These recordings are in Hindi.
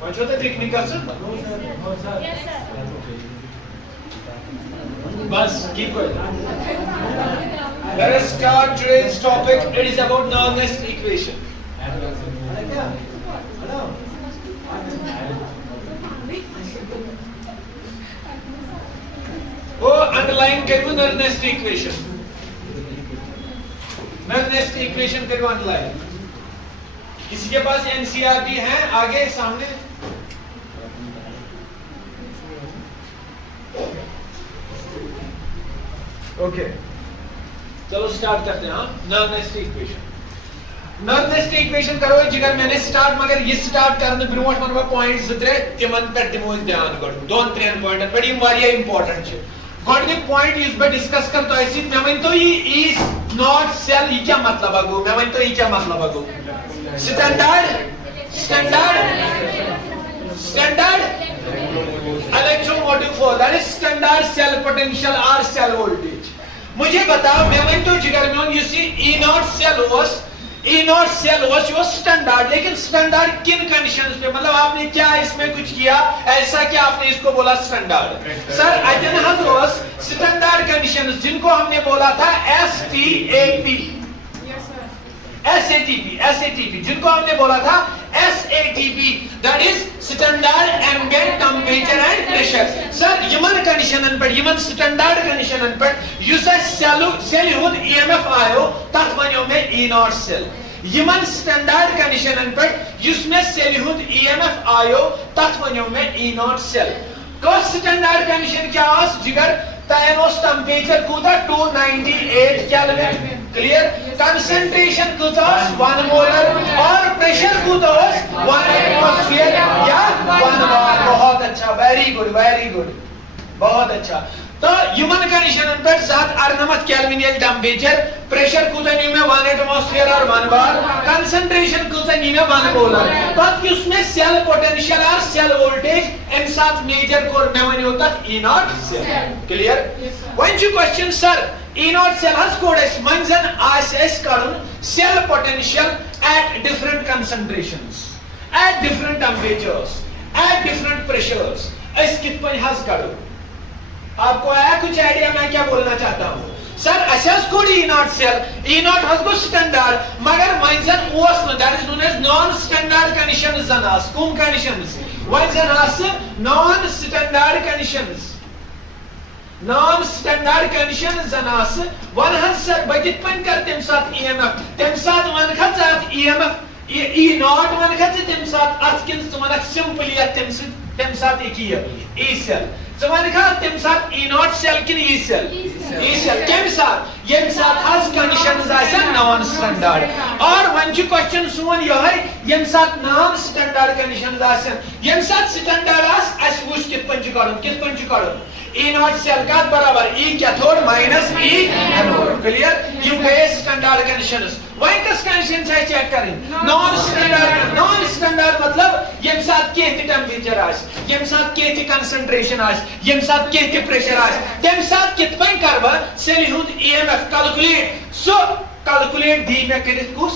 वहाँ छोटे पिकनिक कर सकते बस keep going. Let us start today's topic. It is about non-nest equation. वो underline करो non-nest equation. non-nest equation करो underline. किसी के पास NCERT है आगे सामने? ओके चलो स्टार्ट करते हैं. नर्नेस्ट इक्वेशन. नर्नेस्ट इक्वेशन करो जिगर मैंने स्टार्ट मगर ये स्टार्ट करने ब्रोट मन पॉइंट्स त्रे तिमन पे दिमो ध्यान गड दोन त्रेन पॉइंट बड़ी वारिया इंपॉर्टेंट छ. गॉडनी पॉइंट इज बे डिस्कस कर तो ऐसी मैं वन तो ये इज नॉट सेल ये क्या मतलब आगो मैं वन तो ये क्या मतलब आगो standard electromotive force that is standard cell potential or cell voltage. मुझे बताओ मैं वन तो जिगर में you see E naught cell was your standard लेकिन standard किन conditions पे मतलब आपने क्या इसमें कुछ किया ऐसा क्या आपने इसको बोला standard. Sir Eisenhower was standard conditions जिनको हमने बोला था SATP जिनको हमने बोला था SATP that is standard ambient temperature and pressure. Sir यमन कंडीशनन पर यमन स्टैंडर्ड कंडीशनन पर युसा सेल हुन EMF आयो तथ वन्यो में E naught सेल. यमन स्टैंडर्ड कंडीशनन पर युसमें सेल हुन EMF आयो तथ वन्यो में E naught सेल. को स्टैंडर्ड कंडीशन क्या आस जिगर तायनोस टेंपरेचर कूदा 298 केल्विन क्लियर. कंसंट्रेशन कूदा 1 मोलर और प्रेशर कूदा 1 एटमॉस्फेयर या 1 बार. बहुत अच्छा वेरी गुड बहुत अच्छा. तो ह्यूमन कंडीशन पर 798 केल्विन टेंपरेचर प्रेशर कूदा नी में 1 एटमॉस्फेयर और 1 बार कंसंट्रेशन कूदा नी में 1 मोलर. तो उसमें सेल पोटेंशियल और सेल वोल्टेज इन साथ मेजर कोर में वन होता E naught cell. Clear. One two question sir E naught cell has codes मंजन आसएस करून cell potential at different concentrations, at different temperatures, at different pressures. इस कितने has करूँ आपको आया कुछ आइडिया मैं क्या बोलना चाहता हूँ. सर आसएस code E naught cell E naught has go standard मगर मंजन ओस that is known as non standard conditions जनास कौन conditions मंजन आस non standard conditions जनास वन हन सर बगित पन कर तम साथ EMF तम साथ वन खत साथ EMF E naught वन खत तम साथ अत किन वन सिंपली तम साथ एक E cell वन खत तम साथ E naught cell किन E cell केम साथ यम साथ हस कंडीशंस आसन नॉन स्टैंडर्ड. और वन जो क्वेश्चन सुन यह है यम साथ नॉन स्टैंडर्ड कंडीशंस आसन यम साथ स्टैंडर्ड आस अस वुश कित पन करो E naught cell का बराबर E cathode minus E anode. Clear. You गए स्टैंडर्ड कंडीशंस वही कस कंडीशन से चेक करें. नॉन स्टैंडर्ड मतलब यम साथ के टेंपरेचर आस यम साथ के कंसंट्रेशन आस यम साथ के प्रेशर आस तम साथ कित पन करबा सेल हुन EMF calculate. So calculate the में करित कुस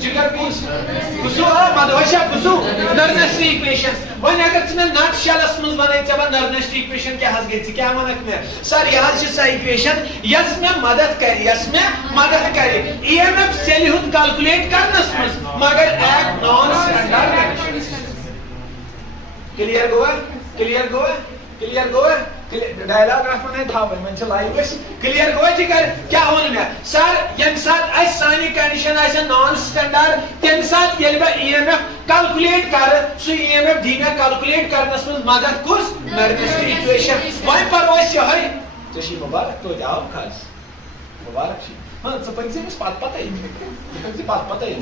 जिगर कुसु मदवशा कुसु नर्नेस्ट इक्वेशन. वन अगर तुम नट शेलस में बनाई जब नर्नेस्ट इक्वेशन क्या हस गई क्या मनक में सर यह सा इक्वेशन यस में मदद करे EMF सेल हुन कैलकुलेट करनस में मगर एक नॉन स्टैंडर्ड कंडीशन. क्लियर गोवा डायलॉग रखना था मन लाइव क्लियर गो जिगर क्या होने में सर यम साथ अस सानी कंडीशन आसे नॉन स्टैंडर्ड तम साथ येल बे EMF कैलकुलेट कर सो EMF दी में कैलकुलेट करनस में मदद कुस नर्नेस्ट इक्वेशन. वन पर वस यही तशी मुबारक तो जाओ खास मुबारक छी. हां तो पंचे में पता ही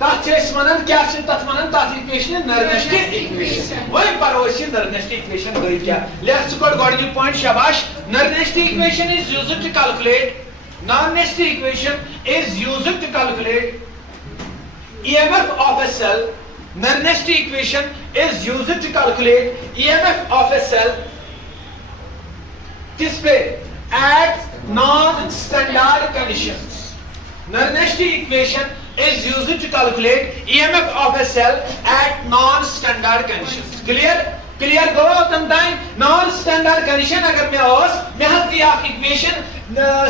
ताचेस मनन क्या छ तत मनन तात इक्वेशन नर्नेस्ट इक्वेशन. वही परवशी नर्नेस्ट इक्वेशन गई क्या लेट्स गो गॉडनी पॉइंट शाबाश. Nernst equation is used to calculate EMF of a cell. Nernst equation is used to calculate EMF of a cell किस पे at non standard conditions. Nernst equation is used to calculate EMF of a cell at non-standard conditions. Clear? Clear go तंताइन non-standard condition अगर मैं ओस मैं हल्की आप equation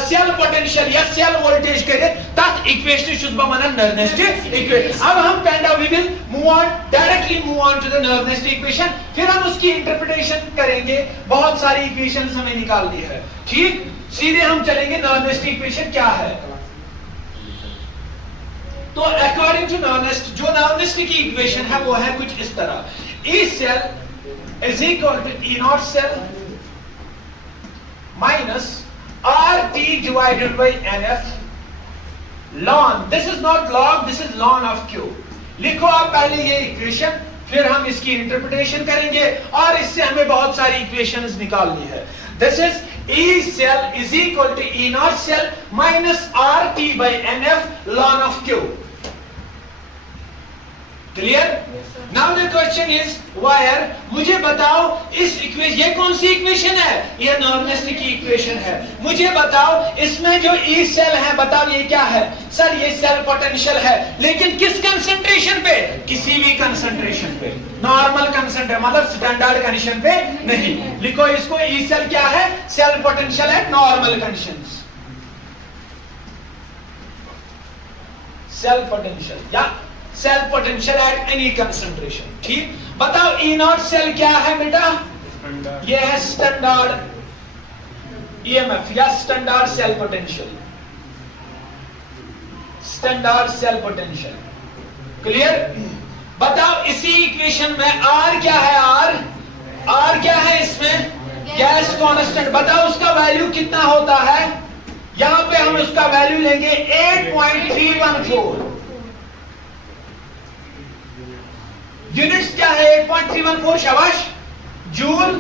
cell potential या cell voltage करे तब equation शुद्ध बमना nervous equation. अब हम panda we will directly move on to the nervous equation. फिर हम उसकी interpretation करेंगे. बहुत सारी equations हमें निकालनी है. ठीक? सीधे हम चलेंगे nervous equation क्या है? तो according to nervous जो nervous की equation है वो है कुछ इस तरह. E cell is equal to E naught cell minus RT divided by NF ln. This is not log, this is ln of Q. लिखो आप पहले ये इक्वेशन, फिर हम इसकी इंटरप्रिटेशन करेंगे और इससे हमें बहुत सारी इक्वेशंस निकालनी है. This is E cell is equal to E naught cell minus RT by NF ln of Q. Clear? Now the question is where? मुझे बताओ इस इक्वेशन, ये कौन सी इक्वेशन है? ये नॉर्मलिस्टिक की इक्वेशन है. मुझे बताओ इसमें जो E सेल है, बताओ ये क्या है? सर ये सेल पोटेंशियल है, लेकिन किस कंसंट्रेशन पे? किसी भी कंसंट्रेशन पे. नॉर्मल कंसंट्रेशन मतलब स्टैंडर्ड कंडीशन पे नहीं. लिखो इसको E सेल क्या है? Cell potential at normal conditions. Cell potential या cell potential at any concentration. ठीक, बताओ E नॉट सेल क्या है बेटा? ये है स्टैंडर्ड EMF या standard cell potential. Standard cell potential. Clear? बताओ इसी इक्वेशन में R क्या है? R क्या है इसमें? Gas constant. बताओ उसका वैल्यू कितना होता है? यहां पे हम उसका वैल्यू लेंगे 8.314. यूनिट्स क्या है? 8.314. शाबाश. Joule,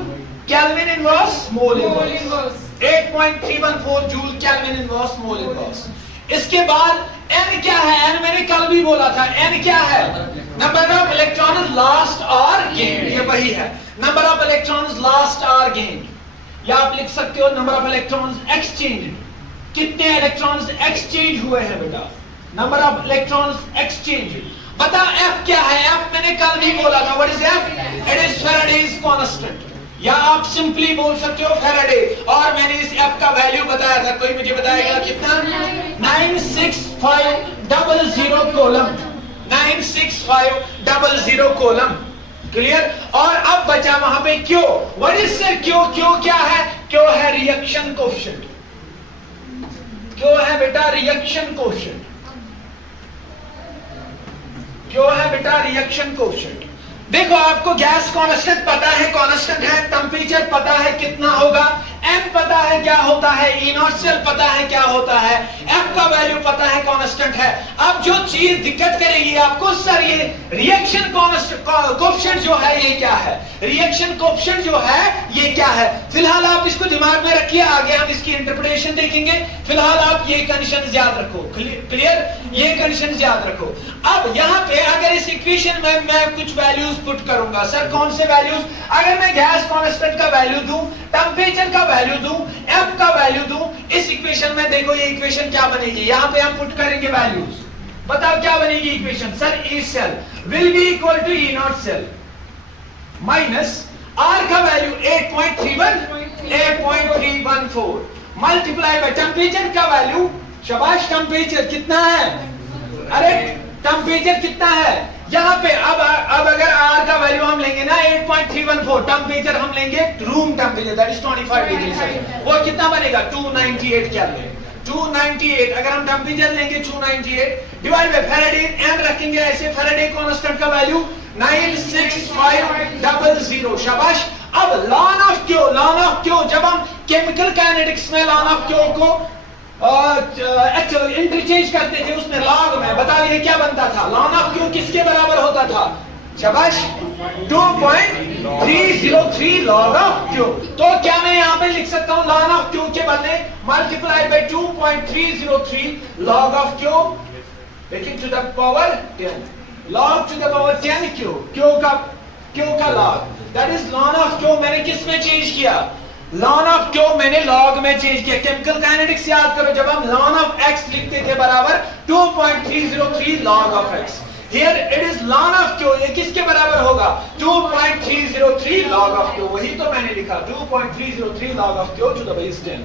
kelvin inverse, mole inverse. 8.314 joule, kelvin inverse, mole inverse. इसके बाद n क्या है? n मैंने कल भी बोला था. n क्या है? नंबर ऑफ इलेक्ट्रॉन्स लास्ट और गेन. ये वही है, नंबर ऑफ इलेक्ट्रॉन्स लास्ट और गेन. या आप लिख सकते हो नंबर ऑफ इलेक्ट्रॉन्स एक्सचेंज. कितने इलेक्ट्रॉन्स एक्सचेंज हुए हैं बेटा? Number of electrons exchange. बता F क्या है? F मैंने कल भी बोला था. What is F? It is Faraday's constant. या आप सिंपली बोल सकते हो फैराडे. और मैंने इस F का वैल्यू बताया था. कोई मुझे बताएगा कितना? 96500 कोलम. 96500 कोलम. क्लियर? और अब बचा वहां पे Q. What is Q? Q क्या है? Q है रिएक्शन कोएफिशिएंट. Q है बेटा रिएक्शन कोएफिशिएंट. क्यों है बेटा रिएक्शन कोएफिशिएंट. देखो आपको गैस कांस्टेंट पता है, कांस्टेंट है. टेंपरेचर पता है कितना होगा. m पता है क्या होता है. E नॉट सेल पता है क्या होता है. f का वैल्यू पता है, कांस्टेंट है. अब जो चीज दिक्कत करेगी आपको, सर ये रिएक्शन कोएफिशिएंट जो है ये क्या है? रिएक्शन कोएफिशिएंट जो है ये क्या है? फिलहाल आप इसको दिमाग में रखिए, आगे हम इसकी इंटरप्रिटेशन देखेंगे. फिलहाल आप ये कंडीशंस याद रखो. क्लियर? ये कंडीशंस याद रखो. अब यहाँ पे अगर इस इक्वेशन में मैं कुछ वैल्यूज पुट करूंगा, सर कौन से वैल्यूज? अगर मैं गैस कांस्टेंट का वैल्यू दूं, टेंपरेचर का वैल्यू दूं, F का वैल्यू दूं, इस इक्वेशन में देखो ये इक्वेशन क्या बनेगी. यहां पे हम पुट करेंगे वैल्यूज. बताओ क्या बनेगी equation? Sir E cell will be equal to E naught cell minus R का वैल्यू 8.314 मल्टीप्लाई बाय टेंपरेचर का वैल्यू. शाबाश. टेंपरेचर कितना है? अरे टेंपरेचर कितना है यहाँ पे? अब अगर R का वैल्यू हम लेंगे ना 8.314, टेंपरेचर हम लेंगे room temperature that is 25 degree Celsius. वो कितना बनेगा? 298 केल्विन. 298 अगर हम टेंपरेचर लेंगे 298 डिवाइड बाय फैराडे n रखेंगे ऐसे. फैराडे कांस्टेंट का वैल्यू 96500. शाबाश. अब लॉन ऑफ Q जब हम केमिकल काइनेटिक्स में लॉन ऑफ Q को इंटरचेंज करते थे उसमें लॉग में, बताओ ये क्या बनता था? लॉन ऑफ Q किसके बराबर होता था? शाबाश. 2.303 लॉग ऑफ Q. तो क्या मैं यहाँ पे लिख सकता हूँ लॉन ऑफ Q के बदले multiply by 2.303 log of Q. देखिए to the power 10 log to the power 10 Q. Q का log that is ln of Q. मैंने किस में चेंज किया? लॉन ऑफ क्यू मैंने लॉग में चेंज किया। केमिकल काइनेटिक्स याद करो, जब हम लॉन ऑफ एक्स लिखते थे बराबर 2.303 log of x, here it is ln of Q, ये किसके बराबर होगा 2.303 लॉग ऑफ क्यू, वही तो मैंने लिखा 2.303 log of Q to the base 10।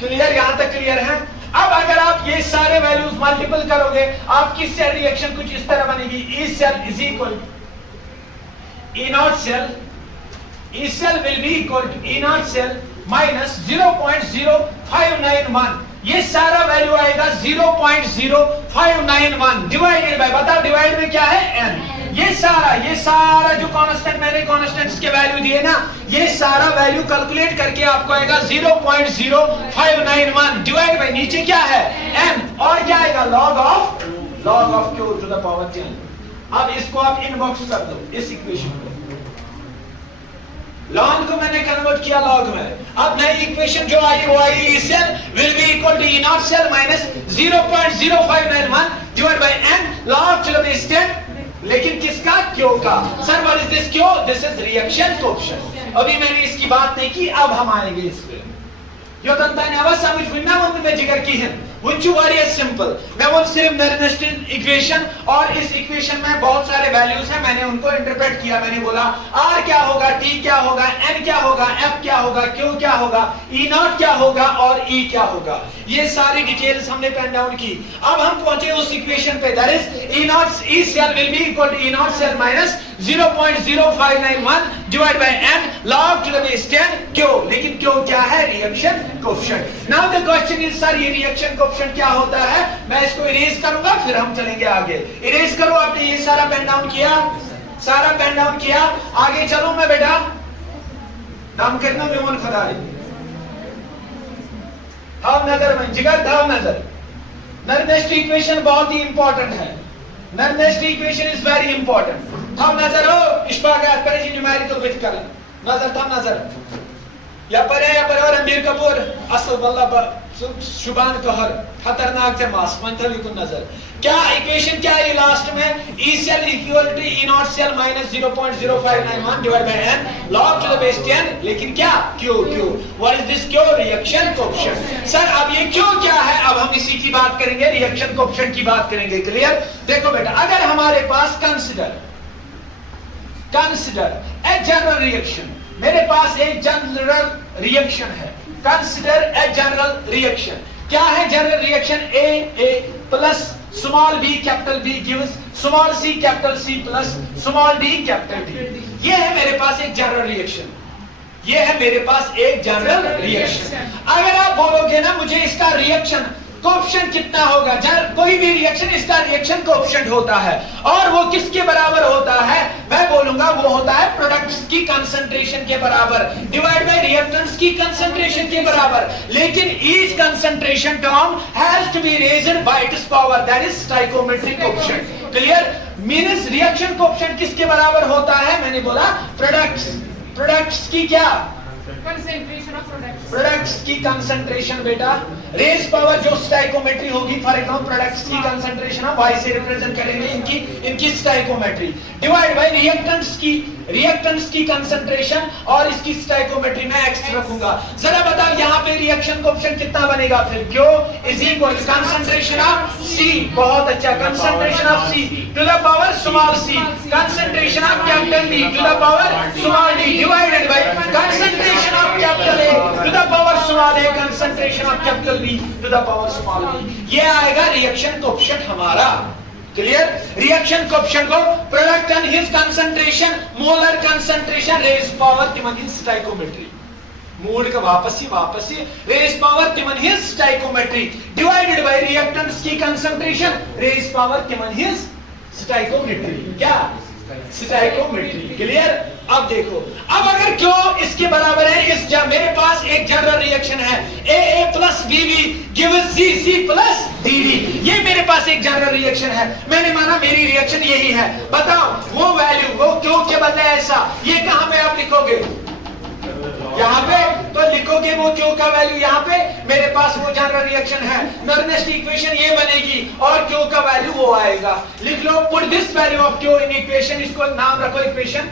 Clear, यहां तक क्लियर है। अब अगर आप ये सारे वैल्यूज मल्टीपल करोगे, आपकी सेल रिएक्शन कुछ इस तरह बनेगी, E cell is equal E naught cell, E cell will be equal to E naught cell minus 0.0591, ये सारा वैल्यू आएगा 0.0591 डिवाइडेड बाय, बताओ डिवाइड में क्या है n, ये सारा जो कांस्टेंट मैंने कांस्टेंट्स के वैल्यू दिए ना, ये सारा वैल्यू कैलकुलेट करके आपको आएगा 0.0591 डिवाइड बाय नीचे क्या है n, और क्या आएगा log of q to the power 10। अब इसको आप इनबॉक्स कर दो इस इक्वेशन को, लॉन को मैंने कन्वर्ट किया लॉग में। अब नई इक्वेशन जो आई वो आई E cell will be equal to E naught cell minus 0.0591 divide by n log to the base 10, लेकिन किसका, क्यू का। Sir what is this Q, this is reaction coefficient. अभी मैंने इसकी बात नहीं की, अब हम आएंगे इस पे। यो तंताने अवश्य समझ बिना मन में जिक्र की है, which very simple। मैं वो सिर्फ नर्नेस्टिन इक्वेशन, और इस इक्वेशन में बहुत सारे वैल्यूज हैं, मैंने उनको इंटरप्रेट किया। मैंने बोला r क्या होगा, t क्या होगा, n क्या होगा, f क्या होगा, q क्या होगा, e नॉट क्या होगा और e क्या होगा, ये सारी डिटेल्स हमने पेन डाउन की। अब हम पहुंचे उस इक्वेशन पे, that is e naught e cell will be equal to e naught cell minus 0.0591 divide by n log to the base 10 q, लेकिन q क्या है, reaction coefficient. Now the question is sir ये रिएक्शन कोएफिशिएंट क्या होता है, मैं इसको इरेज करूंगा फिर हम चलेंगे आगे। इरेज करो, आपने ये सारा पेन डाउन किया, सारा पेन डाउन किया, आगे चलूं मैं बेटा, नाम कितना मेमोन खदारी थाव नजर में जिगर थाव नजर। नर्नेस्ट इक्वेशन बहुत ही इंपॉर्टेंट है, नर्नेस्ट इक्वेशन इज वेरी इंपॉर्टेंट। थाव नजर हो इश्फागात पर जी न्यूमेरिकल विथ कर नजर, थाव नजर या पर और अमीर कपूर असद वल्लभ शुभान कहर खतरनाक से मास मंथली को नजर। क्या इक्वेशन क्या है लास्ट में, E cell equal to E naught cell minus 0.0591 divided by n log to the base 10, लेकिन क्या Q, what is this Q, reaction coefficient. Sir अब ये Q क्या है, अब हम इसी की बात करेंगे, रिएक्शन कोएफिशिएंट की बात करेंगे। क्लियर, देखो बेटा, अगर हमारे पास कंसीडर ए जनरल रिएक्शन, मेरे पास एक जनरल रिएक्शन है, कंसीडर ए जनरल रिएक्शन। क्या है general reaction, A plus small b capital B gives small c capital C plus small d capital D। ये है मेरे पास एक जनरल रिएक्शन, ये है मेरे पास एक जनरल रिएक्शन। अगर आप बोलोगे ना मुझे इसका रिएक्शन कोएफिशिएंट कितना होगा, कोई भी रिएक्शन इसका रिएक्शन कोएफिशिएंट होता है, और वो किसके बराबर होता है, मैं बोलूंगा वो होता है प्रोडक्ट्स की कंसंट्रेशन के बराबर डिवाइड बाय रिएक्टेंट्स की कंसंट्रेशन के बराबर। लेकिन each concentration term has to be raised by its power, that is stoichiometric coefficient. Clear, means reaction coefficient किसके बराबर होता है, मैंने बोला प्रोडक्ट्स की क्या कंसंट्रेशन ऑफ प्रोडक्ट्स की कंसंट्रेशन बेटा, रेज पावर जो स्टोइकोमेट्री होगी, फॉर एग्जांपल प्रोडक्ट्स की कंसंट्रेशन हम y से रिप्रेजेंट करेंगे इनकी स्टोइकोमेट्री डिवाइड बाय रिएक्टेंट्स की कंसंट्रेशन, और इसकी स्टोइकोमेट्री में x रखूंगा। जरा बताओ यहाँ पे रिएक्शन कोएफिशिएंट कितना बनेगा, फिर Q is equal to concentration of C, बहुत अच्छा, concentration of C to the power small c, concentration of capital D to the power small d divided by concentration of capital A to the power small a, concentration of capital B to the power small b। ये आएगा रिएक्शन कोएफिशिएंट हमारा। क्लियर, रिएक्शन कोएफिशिएंट को product and his concentration, molar concentration, raise power तिमन हिज स्टोइकोमेट्री, मूड का वापस ही रेज पावर तिमन his stoichiometry divided by reactants की कंसंट्रेशन, रेज पावर तिमन हिज स्टोइकोमेट्री, क्या स्टोइकोमेट्री। क्लियर, अब देखो, अब अगर क्यों इसके बराबर है, मेरे पास एक जनरल रिएक्शन है A plus BB gives C plus DD, ये मेरे पास एक जनरल रिएक्शन है, मैंने माना मेरी रिएक्शन यही है। बताओ वो वैल्यू, वो क्यों के बदले ऐसा, ये कहां पे आप लिखोगे, यहाँ पे तो लिखोगे वो क्यू का वैल्यू, यहाँ पे मेरे पास वो जनरल रिएक्शन है, नर्नेस्ट इक्वेशन ये बनेगी और क्यू का वैल्यू वो आएगा। लिख लो, put this value of Q in equation, इसको नाम रखो इक्वेशन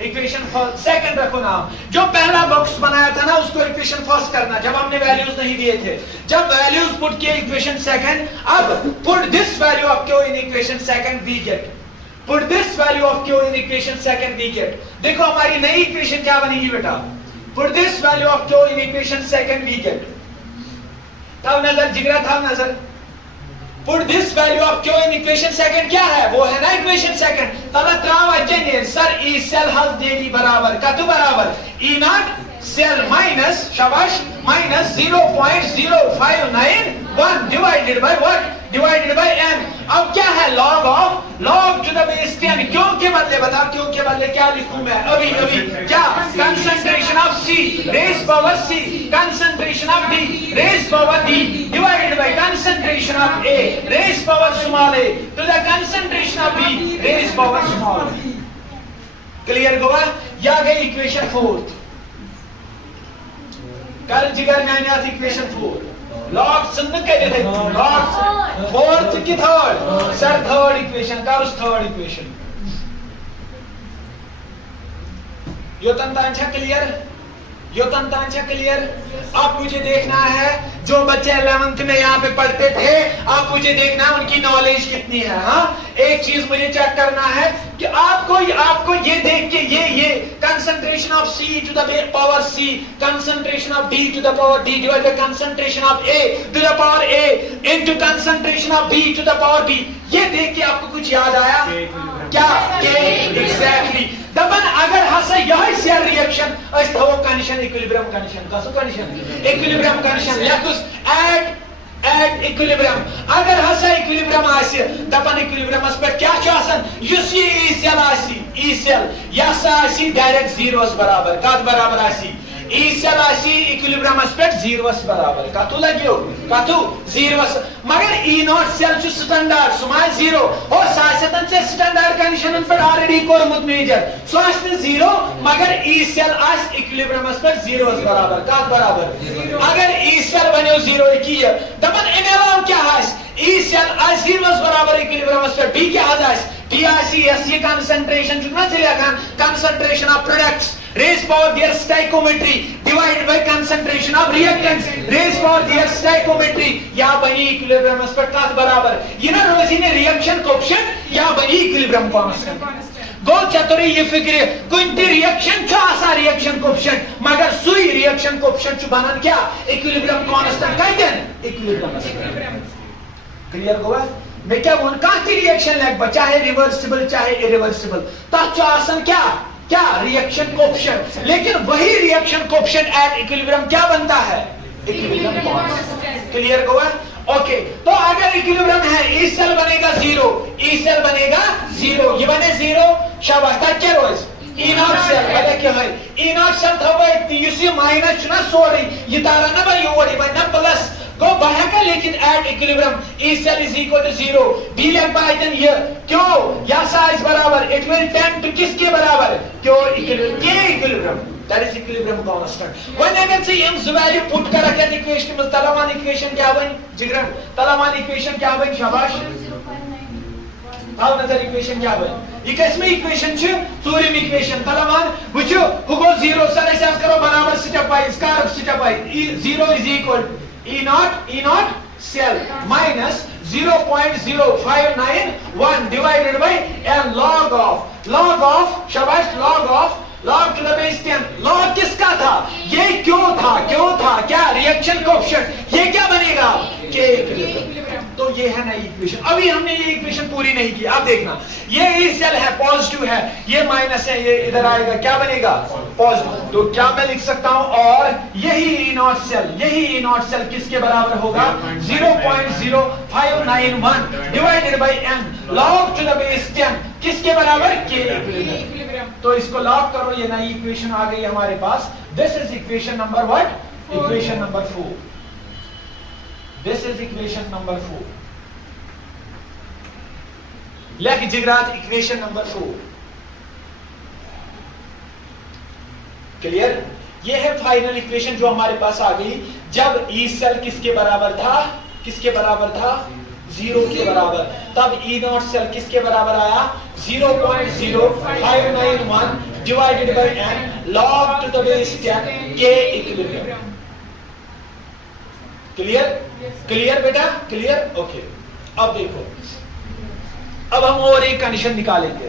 इक्वेशन फर्स्ट, सेकंड रखो नाम। जो पहला बॉक्स बनाया था ना उसको इक्वेशन फर्स्ट करना, जब हमने वैल्यूज नहीं दिए थे। जब वैल्यूज पुट किए इक्वेशन सेकंड, अब put this value of Q in equation second we get, put this value of Q in equation second we get. देखो हमारी नई इक्वेशन क्या बनेगी बेटा, put this value of Q in equation second we get. तब नजर जिगरा था नजर, put this value of Q in equation second क्या है, वो है ना इक्वेशन सेकंड। तला त्रावा जने सर ई सेल हज देली बराबर कतु बराबर ई नॉट सेल माइनस शाबाश minus 0.0591 divided by what, divided by n। अब क्या है log of log to the base 10, क्यों के बदले बताओ, क्यों के बदले क्या लिखूं मैं अभी अभी, क्या concentration of C raise power C, concentration of D raise power D divided by concentration of A raise power small a to the concentration of B raise power small b। Clear हुआ? या गई इक्वेशन फोर्थ कर जिगर मैंने आज इक्वेशन 4 लॉग सुन के दे लॉग फोर्थ की थर्ड सर थर्ड इक्वेशन का उस थर्ड इक्वेशन यो तंतांचा क्लियर, यो तंतांचा क्लियर। अब मुझे देखना है जो बच्चे 11th में यहाँ पे पढ़ते थे, अब मुझे देखना है उनकी नॉलेज कितनी है। हाँ एक चीज मुझे चेक करना है कि आपको ये देख के ये concentration of C to the power C, concentration of D to the power D divide by concentration of A to the power A into concentration of B to the power B, ये देख के आपको कुछ याद आया क्या? एग्जैक्टली दबन अगर हसा यह सेल रिएक्शन अस थो कंडीशन इक्विलिब्रियम कंडीशन कसो कंडीशन इक्विलिब्रियम कंडीशन लेकुस एट इक्विलिब्रियम। अगर हसा इक्विलिब्रियम आसे दबन इक्विलिब्रियम पे क्या छ आसन युस ये ई सेल आसी, ई सेल यसा आसी डायरेक्ट जीरोस बराबर कत बराबर आसी ई सेल आसी इक्विलिब्रियम पे जीरोस बराबर कतु लगियो कतु जीरोस, मगर ई नॉट सेल छु स्टैंडर्ड सुमा जीरो और सासतन से स्टैंडर्ड कंडीशन पर ऑलरेडी कोरमुत मेजर सो आस्ते जीरो, मगर ई सेल आस इक्विलिब्रियम पे जीरोस बराबर कत बराबर। अगर ई सेल बनियो जीरो की दबन एमेलाव क्या हास ई सेल आस जीरोस बराबर इक्विलिब्रियम पे बी क्या हास डी आसी एस ये कंसंट्रेशन जुना चलेगा concentration of products raise power their stoichiometry divided by concentration of reactants raise power their stoichiometry या बनी इक्विलिब्रियम पर कत बराबर। ये ना रोजी ने रिएक्शन कोएफिशिएंट या बनी इक्विलिब्रियम कांस्टेंट गो चतुरी ये फिक्र कुंती रिएक्शन छ आसा रिएक्शन कोएफिशिएंट, मगर सुई रिएक्शन कोएफिशिएंट छु बनन क्या इक्विलिब्रियम कांस्टेंट काइदन इक्विलिब्रियम। क्लियर हुआ? मैं क्या बोल कांती रिएक्शन लग चाहे रिवर्सिबल चाहे इरिवर्सिबल ता छ आसन क्या क्या रिएक्शन कोएफिशिएंट, लेकिन वही रिएक्शन कोएफिशिएंट एट इक्विलिब्रियम क्या बनता है इक्विलिब्रियम कांस्टेंट। क्लियर हुआ? ओके तो अगर इक्विलिब्रियम है ई सेल बनेगा जीरो, ई सेल बनेगा जीरो, ये बने जीरो शाबाश तक क्या रोज ई नॉट सेल बने क्या है ई नॉट सेल था भाई तीसरी माइनस ना सॉरी ये तारा ना भाई ओडी बना प्लस को बाहर का, लेकिन at equilibrium E cell is equal to zero बी लग बाय देन ये क्यों या साइज बराबर इट विल टेंड टू किसके बराबर क्यों इक्विलिब्रियम के equilibrium that is equilibrium constant. One अगर से हम वैल्यू पुट कर रखे इक्वेशन में तलामान इक्वेशन क्या बनी जिगरन तलामान इक्वेशन क्या बनी शाबाश आओ नजर इक्वेशन क्या बनी ये किसमें इक्वेशन छ सूर्यम इक्वेशन तलामान वचो हुगो जीरो सर ऐसे करो बराबर step wise car step wise zero is equal E naught cell minus 0.0591 divided by n log of शाबाश log to the base 10 log किसका था ये क्यों था क्या रिएक्शन कोएफिशिएंट ये क्या बनेगा के इक्विलिब्रियम। तो ये है ना इक्वेशन, अभी हमने ये इक्वेशन पूरी नहीं की। अब देखना ये ई सेल है पॉजिटिव है ये माइनस है ये इधर आएगा क्या बनेगा पॉजिटिव, तो क्या मैं लिख सकता हूं और यही ई नॉट सेल किसके बराबर होगा 0.0591 divided bye n log to the base 10 किसके बराबर के इक्विलिब्रियम। तो इसको लॉग करो ये नई इक्वेशन आ गई हमारे पास। This is equation number what equation number 4। This is equation number 4. लेख जिगरात इक्वेशन नंबर 4। क्लियर? ये है फाइनल इक्वेशन जो हमारे पास आ गई जब ई सेल किसके बराबर था जीरो के बराबर, तब ई नॉट सेल किसके बराबर आया 0.0591 divided by n log to the base 10 k equilibrium. Clear बेटा, क्लियर, ओके। अब देखो, अब हम और एक कंडीशन निकालेंगे,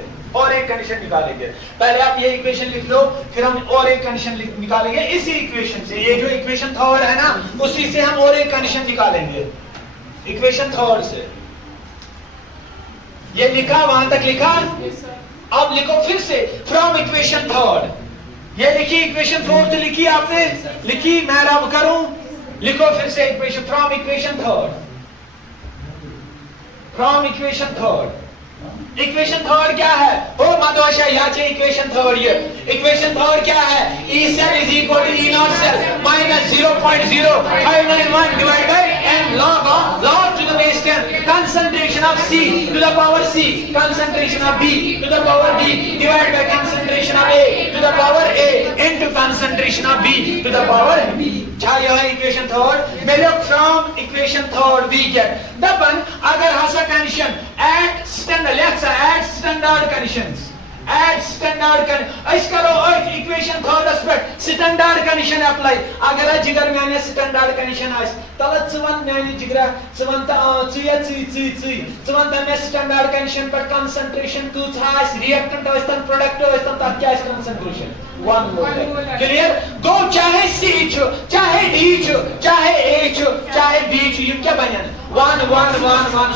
पहले आप ये इक्वेशन लिख लो, फिर हम और एक कंडीशन निकालेंगे इसी इक्वेशन से। ये जो इक्वेशन थर्ड है ना, उसी से हम और एक कंडीशन निकालेंगे इक्वेशन थर्ड से। ये लिखा, वहां तक लिखा। अब लिखो फिर से फ्रॉम इक्वेशन थर्ड। ये लिखी इक्वेशन फोर्थ, लिखी आपने, लिखी, मैं रब करूं। लिखो फिर से equation from equation third. Equation third क्या है? ओ माधवाशा याचे इक्वेशन थर्ड, ये इक्वेशन थर्ड क्या है? E cell is equal to E naught cell minus 0.0591 divided by n log to the base 10 concentration of C to the power C, concentration of B to the power B divided by concentration of A to the power A into concentration of B to the power B. यह इक्वेशन थर्ड मेरे from equation third we get दबन अगर हसा कंडीशन एट स्टैंडर्ड कंडीशंस करो और इक्वेशन थर्ड पे स्टैंडर्ड कंडीशन अप्लाई अगर जिगर मैंने स्टैंडर्ड कंडीशन आस तल वन मैंने जिगरा वन मैं स्टैंडर्ड कंडीशन पर कंसंट्रेशन कूच आस रिएक्टेंट आस्तन प्रोडक्ट आस्तन तब क्या कंसंट्रेशन 1 मोलर। क्लियर गो, चाहे C छु, चाहे D छु, चाहे A छु, चाहे B छु, ये क्या बने 1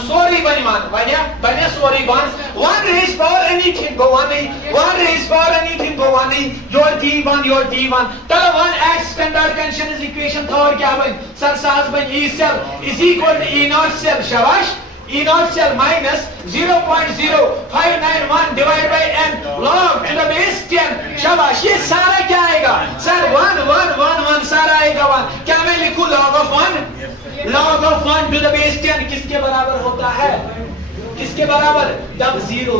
सॉरी बने sorry 1 raised power anything go 1 raised power anything go 1 your D1 तब 1 at standard condition is equation third क्या बन सर सास बन E cell is equal to E naught cell, शाबाश, E naught cell minus 0.0591 divided by n log to the base 10, शाबाश। ये सारा क्या आएगा सर 1 सारा आएगा 1। क्या मैं लिखूं log of 1 to the base 10 किसके बराबर होता है? किसके बराबर? जब 0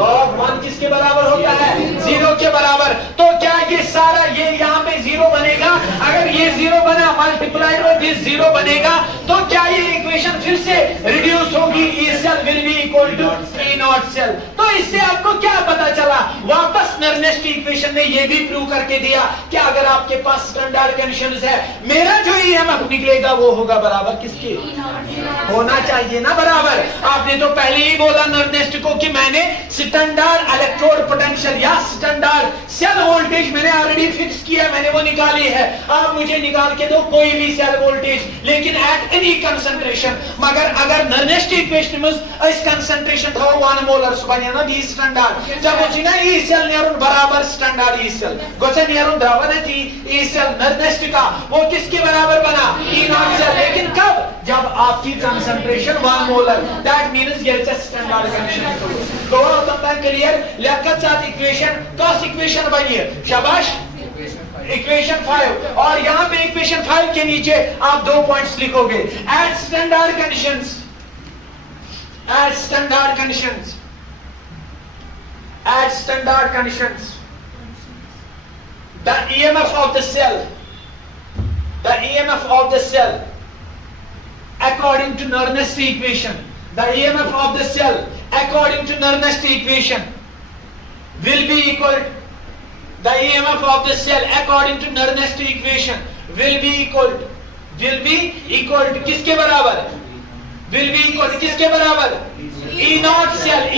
log 1 किसके बराबर होता है? 0 के बराबर। तो क्या ये सारा ये यहाँ पे 0 बनेगा? अगर ये 0 बना मल्टीप्लाइड बाय दिस 0 बनेगा तो क्या ये इक्वेशन फिर से रिड्यूस होगी? E cell will be equal to E naught cell। तो इससे आपको क्या पता चला? वापस नर्नेस्ट की इक्वेशन ने ये भी प्रूव करके दिया कि अगर आपके पास स्टैंडर्ड कंडीशंस है, मेरा जो EMF निकलेगा वो होगा बराबर किसके? होना चाहिए ना बराबर। आपने तो पहले ही बोला नर्नेस्ट को कि मैंने स्टैंडर्ड इलेक्ट्रोड पोटेंशियल या स्टैंडर्ड सेल वोल्टेज मैंने ऑलरेडी फिक्स किया, मैंने वो निकाली है। आप मुझे निकाल के दो कोई भी सेल वोल्टेज, लेकिन एट एनी कंसंट्रेशन। मगर अगर नर्नेस्ट इक्वेशन में इस कंसंट्रेशन था 1 मोलर बने ना बी स्टैंडर्ड, जब मुझे ना ई सेल नेरुन बराबर स्टैंडर्ड ई सेल गोसे नेरुन द्रावण थी ई सेल नर्नेस्ट का वो किसके बराबर बना? ई नॉट सेल। लेकिन कब? जब आपकी कंसंट्रेशन 1 मोलर, दैट मींस ये स्टैंडर्ड कंडीशन। तो तब तक क्लियर लियाकत साथ इक्वेशन कॉस इक्वेशन बनी है, शाबाश। इक्वेशन 5 और यहां पे इक्वेशन 5 के नीचे आप 2 पॉइंट्स लिखोगे at standard conditions the EMF of the cell according to Nernst equation, the EMF of the cell according to Nernst equation will be equal, the EMF of the cell according to Nernst equation will be equal to किसके बराबर? will be equal to किसके बराबर? E naught cell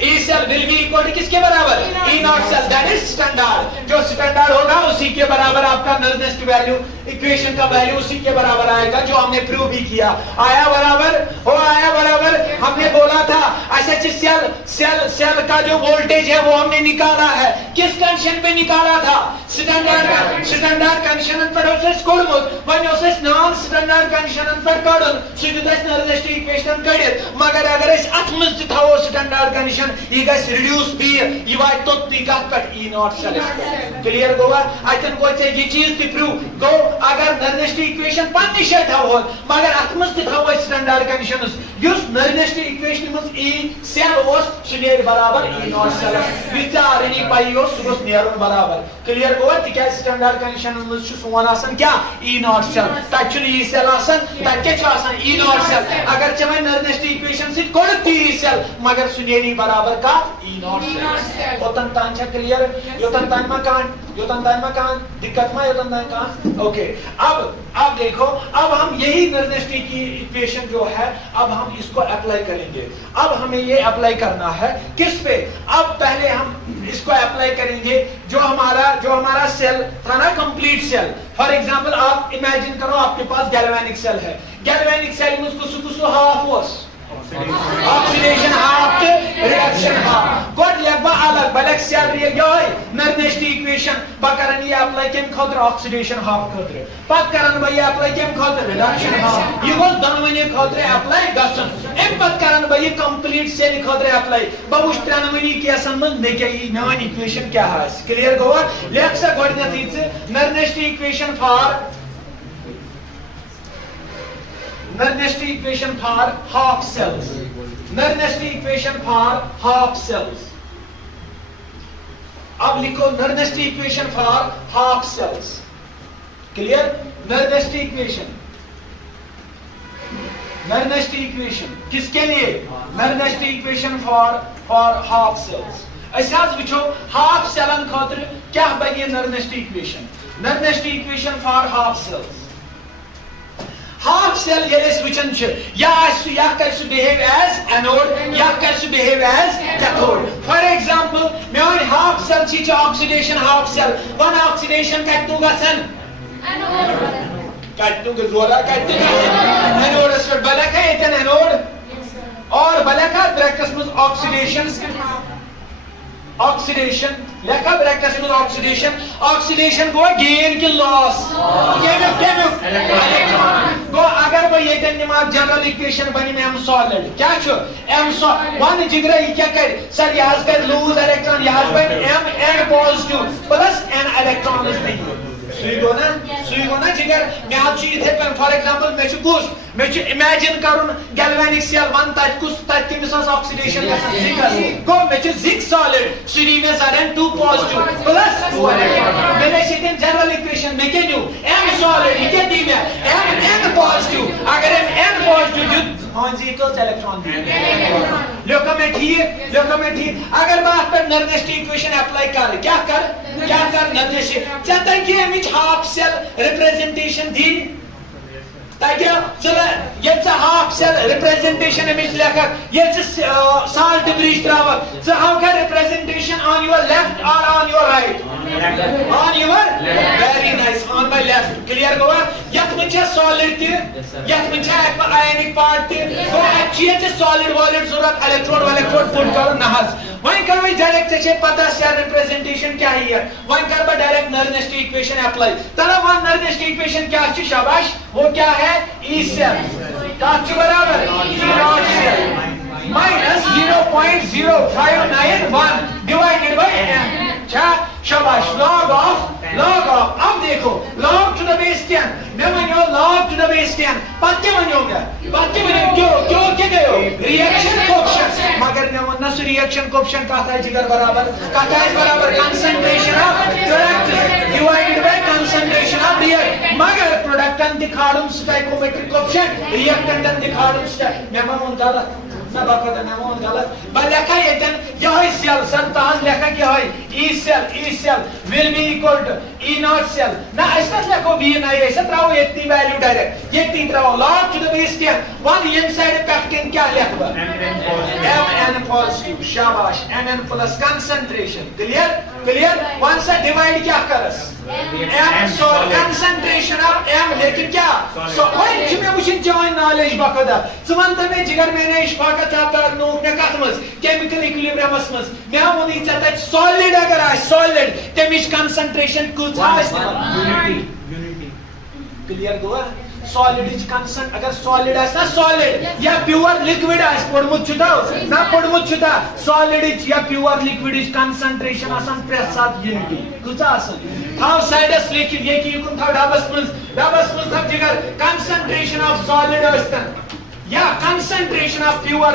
E cell will be equal to किसके बराबर? E naught cell, that is standard। जो स्टैंडर्ड होगा उसी के बराबर आपका नर्नेस्ट वैल्यू, इक्वेशन का वैल्यू उसी के बराबर आएगा, जो हमने प्रूव भी किया। आया बराबर? आया बराबर। हमने बोला था SH सेल का जो वोल्टेज है वो हमने निकाला है, किस कंडीशन पे निकाला था? स्टैंडर्ड कंडीशन पर उसे कोडमुत वन उसे नॉन स्टैंडर्ड कंडीशन पर कोडन सुजुदस नर्नेस्ट इक्वेशन कडित। मगर अगर इस अथमस था वो स्टैंडर्ड कंडीशन ये गस रिड्यूस बी ये वाई तो तीका कट E naught cell। क्लियर गोवा? आइतन को से ये चीज थी प्रूव गो अगर नर्नेस्ट इक्वेशन पन्निश था वो मगर अथमस था वो स्टैंडर्ड कंडीशन युस नर्नेस्ट इक्वेशन मज E सेल ओस सुनेर बराबर E नॉट सेल विच आरनी पाई ओस सुगस नेरुन बराबर क्लियर गो तिका स्टैंडर्ड कंडीशन मज छु सोन आसन क्या E नॉट सेल तच E सेल आसन तक के छु आसन E नॉट सेल अगर चमे नर्नेस्ट इक्वेशन से कोड E सेल मगर सुनेरी बराबर का E नॉट सेल ओतन तांचा क्लियर योतन तान मकान दिक्कत में योतन तान का ओके अब देखो अब हम यही नर्नेस्ट की इक्वेशन जो है अब हम इसको अप्लाई करेंगे अब हमें ये अप्लाई करना है किस पे अब पहले हम इसको अप्लाई करेंगे जो हमारा सेल था ना कंप्लीट सेल फॉर एग्जांपल आप इमेजिन करो आपके पास गैल्वेनिक सेल है गैल्वेनिक सेल में उसको सुकुसु हाफ ओस ऑक्सीडेशन हाफ रिडक्शन हाफ गोड लगभग अलग बलक सेल रियोय नर्नेस्ट इक्वेशन बकरन ये अप्लाई केम खतर ऑक्सीडेशन हाफ खतर पत करन बय अप्लाई केम खतर रिडक्शन हाफ ये गोल दनवने खतर अप्लाई गसन एम पत करन बय कंप्लीट सेल खतर अप्लाई बहुश त्रनवनी केसन मन देखे ये नॉन इक्वेशन क्या है क्लियर गो लेक्सा गोडनथि Nernst equation for Nernst equation for half cells. Nernst equation for half cells. अब लिखो Nernst equation for half cells. Clear? Nernst equation. Nernst equation किसके लिए? Nernst equation for half cells. ऐसा विचो half cell खातिर क्या बने Nernst equation? Nernst equation for half cells. Half cell yeles whichan ya can behave as anode ya can behave as cathode. For example, mein half cell chi oxidation half cell one oxidation kattu gasan anode kattu ke zora kattu anode sir balaka etan anode और balaka brackets में ऑक्सीडेशन गो गेन की लॉस गो अगर वो ये दिमाग जनरल इक्वेशन बनी एम सॉलिड क्या छु एम वन जिगरा ये क्या कर सर यहां कर लूज इलेक्ट्रॉन यहां पर M N positive plus N electron is नहीं सुई गो ना जिगर मैं आप चीज थे फॉर एग्जांपल मैं छु कुछ मैं छु इमेजिन करूं गैल्वेनिक सेल वन तक कुछ तक के मिसाल ऑक्सीडेशन का जिगर गो मैं छु जिग सॉलिड सुई में सडन 2 पॉजिटिव प्लस 2 इलेक्ट्रॉन मैंने सीधे जनरल इक्वेशन में क्या न्यू एम सॉलिड ये दी में एम एन पॉजिटिव अगर N positive on equals electron लोकोमेट्री अगर बात पर नर्नेस्ट इक्वेशन अप्लाई कर क्या कर नर्नेस्ट चाहता कि हम हाफ सेल रिप्रेजेंटेशन दी ताकि चला ये हाफ सेल रिप्रेजेंटेशन में लेखा ये salt bridge travel so how can representation on your left or on your right on your very nice on my left clear goa yat mein cha solid thi yat mein cha ionic part thi so actually solid wallet surat electrode put karo nahas वहीं कर वही डायरेक्ट से पता सेल रिप्रेजेंटेशन क्या है वहीं कर बा डायरेक्ट नर्नेस्ट इक्वेशन अप्लाई तला वन नर्नेस्ट इक्वेशन क्या है शाबाश वो क्या है ई सेल का बराबर E naught cell minus 0.0591 divided by m क्या शाबाश log of अब देखो log to the base 10 मैं मानो log to the base 10 पत्ते बनेगा क्यों क्या गयो रिएक्शन कोएफिशिएंट मगर मैं वन्ना से रिएक्शन कोएफिशिएंट का था जिगर बराबर concentration of product divided by concentration of react मगर प्रोडक्ट दिखाड़म स्टोइकोमेट्रिक कोएफिशिएंट रिएक्टेंट दिखाड़म मैं मानो गलत ना बाका ना मानो गलत बलेखा येतन यही सेल संतान लेखा कि है E cell will be equal to E naught cell ना ऐसा लेखो भी ना ऐसा त्राओ इतनी वैल्यू डायरेक्ट ये तीन त्राओ log to the base 10 one inside pectin क्या लेखबा mn पॉजिटिव शाबाश mn plus concentration clear one से डिवाइड क्या करस m so concentration of m लेकिन क्या so वही जिमे मुझे जॉइन नॉलेज बकदा सुमंत में जिगर मैंने इस बात का था नो ने कथमस केमिकल इक्विलिब्रियमस मस मैं वोनी चाहता सॉलिड अगर है सॉलिड तेमिश कंसंट्रेशन कुछ यूनिटी क्लियर गो सॉलिड इज कंसन अगर सॉलिड है ना सॉलिड या प्योर लिक्विड है पड़मुत छुता ना पड़मुत छुता सॉलिड इज या प्योर लिक्विड इज कंसंट्रेशन आसन प्रसाद यूनिटी कुछ आसन थाव साइडस लेकिन ये कि कुन था डबस में था जिगर कंसंट्रेशन ऑफ सॉलिड अस्तन या concentration of pure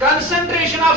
concentration of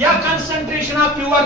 या concentration of pure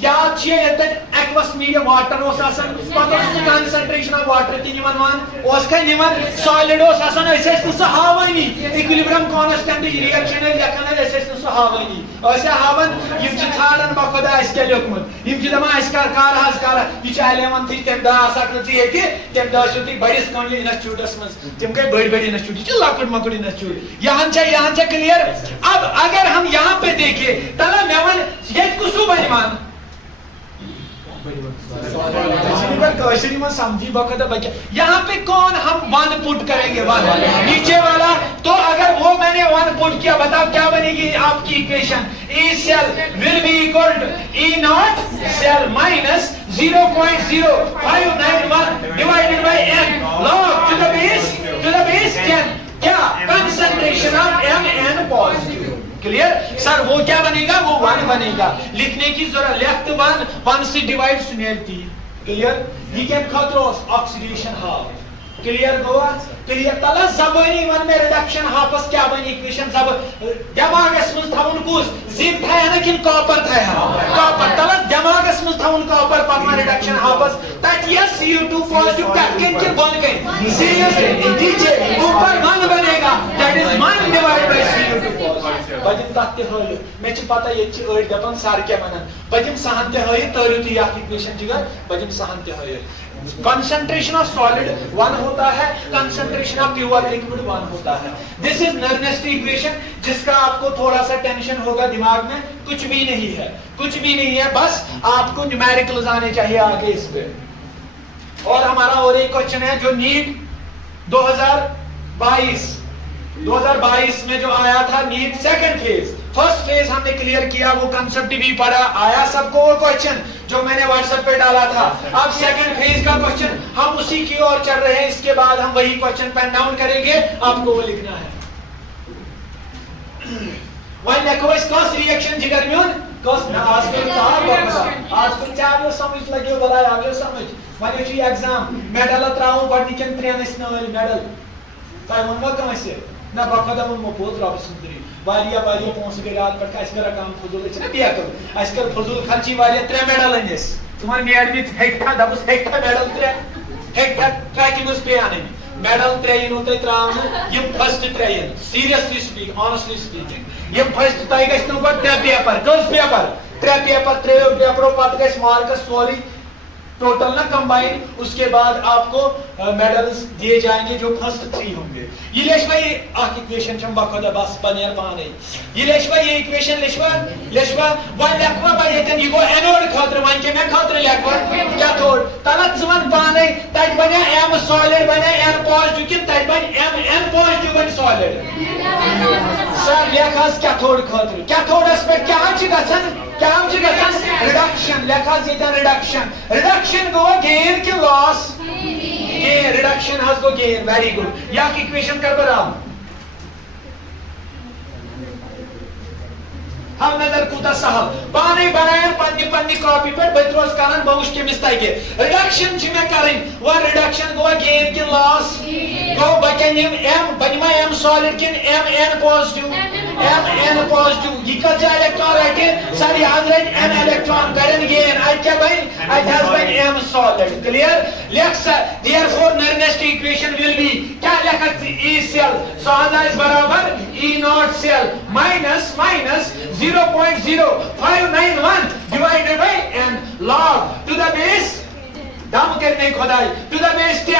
याद छ यतन aqueous medium water ओस आसान पता सु concentration of water ति निवन वन ओस का निवन solid ओस आसान ऐसे सु हावनी equilibrium constant reaction लेखन ऐसे सु हावनी ऐसे हावन यम छ छाड़न बखदा अस के लेखमत यम छ दमा अस कार हास कार यि छ 11 थी तेम दा आसकन थी एति तेम दा छ थी बडिस कॉलेज इंस्टीट्यूटस मस तेम के बड़ी इंस्टीट्यूट छ लाकड़ मकड़ इंस्टीट्यूट यहाँ छ क्लियर. अब अगर हम यहाँ पे देखें तला मेवन ये कुसु बनिमान समझी बखत बच्चा यहाँ पे कौन हम वन पुट करेंगे वन नीचे वाला तो अगर वो मैंने वन पुट किया बताओ क्या बनेगी आपकी equation E cell will be equal to E naught cell minus 0.0591 divided by n log to the base 10 क्या concentration of Mn positive. Clear sir वो क्या बनेगा वो 1 बनेगा लिखने की जरूरत लेफ्ट 1 से डिवाइड सुनेलती क्लियर ये क्या खतरो oxidation half clear Goa clear तला जबानी वन में रिडक्शन हाफस क्या बनी इक्वेशन सब दिमागस में थाउन कुस जिंक था ना कि कॉपर था कॉपर तला दिमागस में थाउन कॉपर परमा रिडक्शन हाफस दैट यस CO2 पॉजिटिव तक के बन गए सीरियसली नीचे ऊपर 1 बनेगा that is 1 divided by CO2 positive बजिम तत्ते होय मे छ पता ये छ अड दपन सार के मनन बजिम सहन ते होय तरुती या इक्वेशन जिगर बजिम सहन ते होय concentration of solid 1 होता है concentration of pure liquid 1 होता है. This is Nernst equation जिसका आपको थोड़ा सा टेंशन होगा दिमाग में कुछ भी नहीं है बस आपको न्यूमेरिकल्स आने चाहिए आगे इस पे. और हमारा और एक क्वेश्चन है जो नीट 2022 में जो आया था NEET second phase first phase हमने क्लियर किया वो कंसेप्ट भी पढ़ा आया सबको वो क्वेश्चन जो मैंने व्हाट्सएप पे डाला था. अब सेकंड फेज का क्वेश्चन हम उसी की ओर चल रहे हैं इसके बाद हम वही क्वेश्चन पेन डाउन करेंगे आपको वो लिखना है. वही लिखो इस कॉस रिएक्शन जिगर में कॉस आजकल क्या वो समझ लगे बड़ा आगे समझ वही छी एग्जाम मेडल त्राऊ गडनिकन ट्रेनस नवल मेडल ताई मन कम से ना बखदा मन मो पोत रब सुंदरी वालिया पोंस के रात पर कास करा काम फजूल छ ना बिया कर आजकल फजूल खर्ची वालिया 3 मेडल अनस तुम्हार मेड भी हेक्टा दबस हेक्टा मेडल 3 हेक्टा ट्रैकिंग उस पे आने मेडल 3 इन होते त्रावन ये first 3 seriously speak honestly speaking ये फर्स्ट ताई गस नो पर 3 पेपर कस पेपर 3 पेपर पत गस मार्क्स सोली टोटल ना कंबाइन उसके बाद आपको मेडल्स दिए जाएंगे जो फर्स्ट 3 होंगे. ये लेशवा ये इक्वेशन छम बखदा बस बनियर पाने ये लेशवा ये इक्वेशन लेशवा वन लेखवा बाय यतन ये गो एनोड खातिर वन के मैं खातिर लेखवा क्या थोड़ तलत जवन पाने तज बने M सॉलिड बने N पॉजिटिव कि तज बन N पॉजिटिव बन सॉलिड सर लेखास क्या थोड़ खातिर क्या थोड़ एस्पेक्ट क्या हम छी गसन रिडक्शन लेखास ये reduction go gain ki loss gain reduction has go gain very good या की इक्वेशन कर बराबर हम नजर कुता सहल पानी बनाए पन्नी कॉपी पर बत्रोस कालन बहुश के मिस्ताई के रिडक्शन छी में करें वो reduction go gain ki loss go बचन M बनवा M solid किन Mn positive ये का इलेक्ट्रॉन रखे सारी हाजिर N इलेक्ट्रॉन करें gain आज क्या भाई आज has been M solid clear therefore Nernst equation will be क्या लिखा E cell so is बराबर E naught cell minus 0.0591 divided by n log to the base दम करने खुदाई to the base 10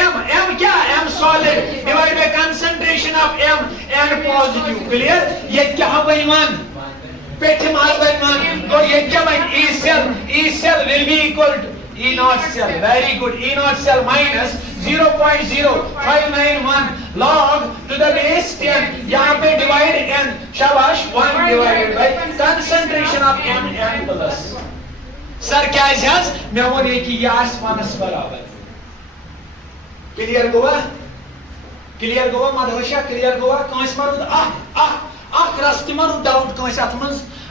M क्या M solid divided by concentration of M N positive clear ये क्या बनिमान पेठम हाथ बनिमान और ये क्या बन E cell will be equal to E naught cell very good E naught cell minus 0.0591 log to the base 10 यहाँ पे divide n शाबाश 1 divided by concentration of M N plus sir क्या है मैं वो ये कि यास मानस बराबर क्लियर गोवा मधोशा क्लियर गोवा कौन मारू रास्ते मारू डाउट कौन अथ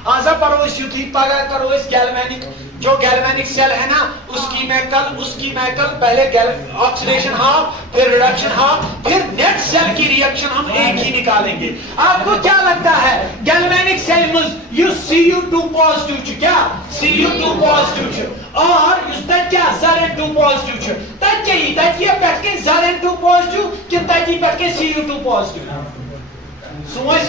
आजा पढ़ो युथी पगा करो इस गैल्वेनिक जो गैल्वेनिक सेल है ना उसकी मैं कल पहले ऑक्सीडेशन हाफ फिर रिडक्शन हाफ फिर नेट सेल की रिएक्शन हम एक ही निकालेंगे। आपको क्या लगता है गैल्वेनिक सेल में यू Cu2 पॉजिटिव क्या Cu2 पॉजिटिव और उसका क्या Zn2 पॉजिटिव तक पे Zn2 पॉजिटिव कि तकी पे Cu2 पॉजिटिव सोच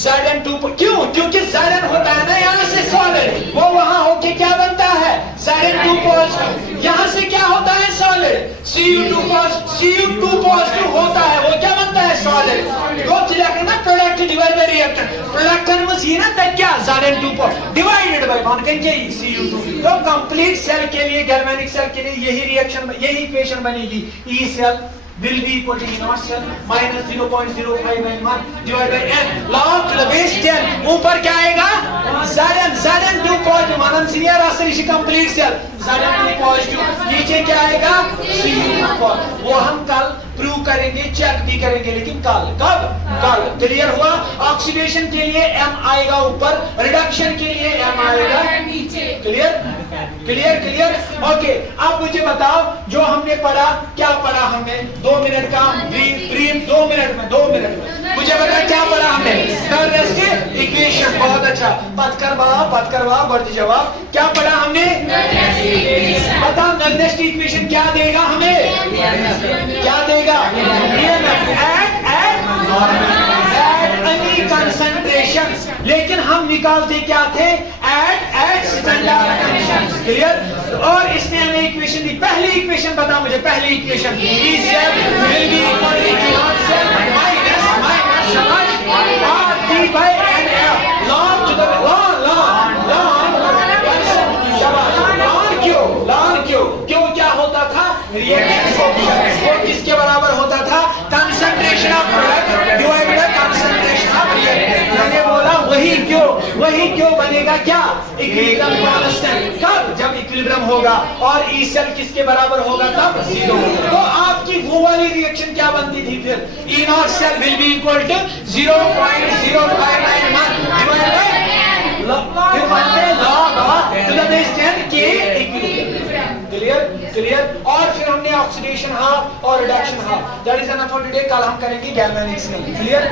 Zn2 क्यों क्योंकि Zn होता है ना यहाँ से सॉलिड वो वहां होके क्या बनता है Zn2 पॉजिटिव यहाँ से क्या होता है सॉलिड Cu2 पॉजिटिव होता है वो क्या बनता है सॉलिड तो चलेगा ना product divide by reactant product में सी ना तक क्या Zn2 डिवाइडेड बाय कौन कहेंगे Cu2 तो कंप्लीट सेल के लिए गैल्वेनिक सेल के लिए यही इक्वेशन बनेगी E cell will be equal to E naught cell minus 0.0591 divided by n log to the base 10 ऊपर क्या आएगा Zn2 पॉजिटिव मानम सीनियर आश्रित कंप्लीट सेल Zn2 पॉजिटिव नीचे क्या आएगा Cu2 वो हम कल प्रूव करेंगे चेक भी करेंगे लेकिन कल क्लियर हुआ। ऑक्सीडेशन के लिए M आएगा ऊपर रिडक्शन के लिए M आएगा नीचे क्लियर ओके। अब मुझे बताओ जो हमने पढ़ा क्या पढ़ा हमने 2 मिनट का ब्रीफ 2 मिनट में मुझे बता क्या पढ़ा हमने नॉर्डेस्ट इक्वेशन बहुत अच्छा पद करवा बढ़ती जवाब क्या पढ़ा हमने बताओ नॉर्डेस्ट इक्वेशन क्या देगा हमें क्या देगा at any concentration लेकिन हम निकालते क्या थे at स्टैंडर्ड कंडीशंस क्लियर। और इसने हमें इक्वेशन दी पहली इक्वेशन बता मुझे पहली equation E cell will be equal to E naught cell minus RT by NF log to the log क्यों क्या होता था रिएक्शन वो किसके बराबर होता था concentration of product divided by concentration of reactant. मैंने बोला वही क्यों बनेगा क्या इक्विलिब्रियम कांस्टेंट कब जब इक्विलिब्रियम होगा और E सेल किसके बराबर होगा तब 0। तो आपकी वो वाली रिएक्शन क्या बनती थी फिर E naught cell will be equal to 0.0591 divided bye फिर बनते log to the base 10 के इक्विलिब्रियम क्लियर। और फिर हमने ऑक्सीडेशन हाफ और reduction half that is enough for today कल हम करेंगे गैल्वेनिक सेल क्लियर।